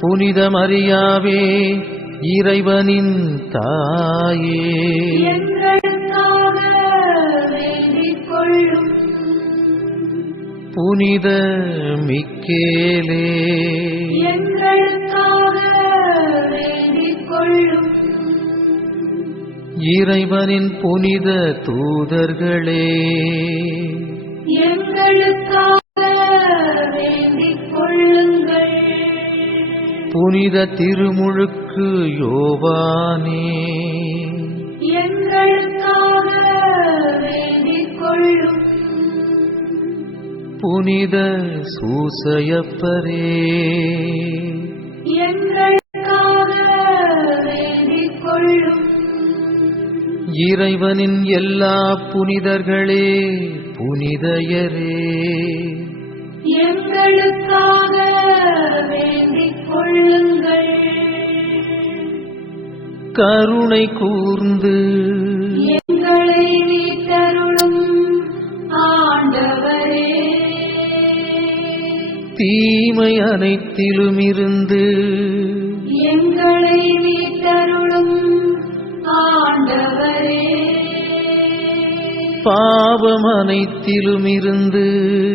புனித மரியாவே இறைவனின் தாயே. புனித மிக்கேலே இறைவனின் புனித தூதர்களே. எங்களுக்காக புனித திருமுழுக்கு யோவானே. புனித சூசையப்பரே. இறைவனின் எல்லா புனிதர்களே புனிதையரே. எங்களுக்காக வேண்டிக் கொள்ளுங்கள். கருணை கூர்ந்து எங்களை மீட்டருளும் ஆண்டவரே. தீமை அனைத்திலுமிருந்து எங்களை மீட்டருளும் ஆண்டவரே. பாவம் அனைத்திலுமிருந்து எங்களை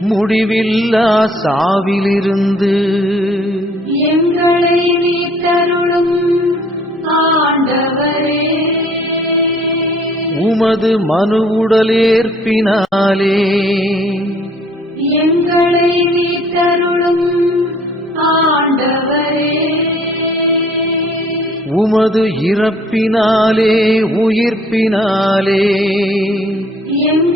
முடிவில்லா சாவிலிருந்து எங்களை மீட்டருளும் ஆண்டவரே. உமது மனு உடலேற்பினாலே எங்களை மீட்டருளும் ஆண்டவரே. உமது இறப்பினாலே உயிர்ப்பினாலே எங்களை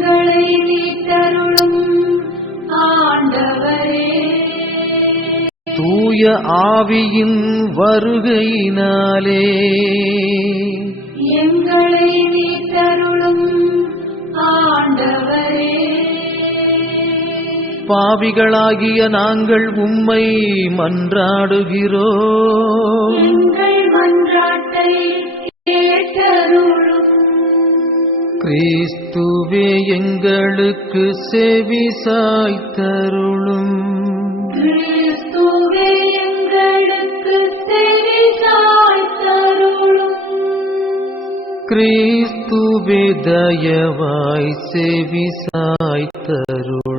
தூய ஆவியின் வருகையினாலே. எங்களை மீட்டருளும் ஆண்டவரே. பாவிகளாகிய நாங்கள் உம்மை மன்றாடுகிறோம். எங்கள் மன்றாட்டை கிறிஸ்துவே எங்களுக்கு செவி சாய்த்தருளும். கிறிஸ்துவே தயவாய் செவி சாய்த்தருளும்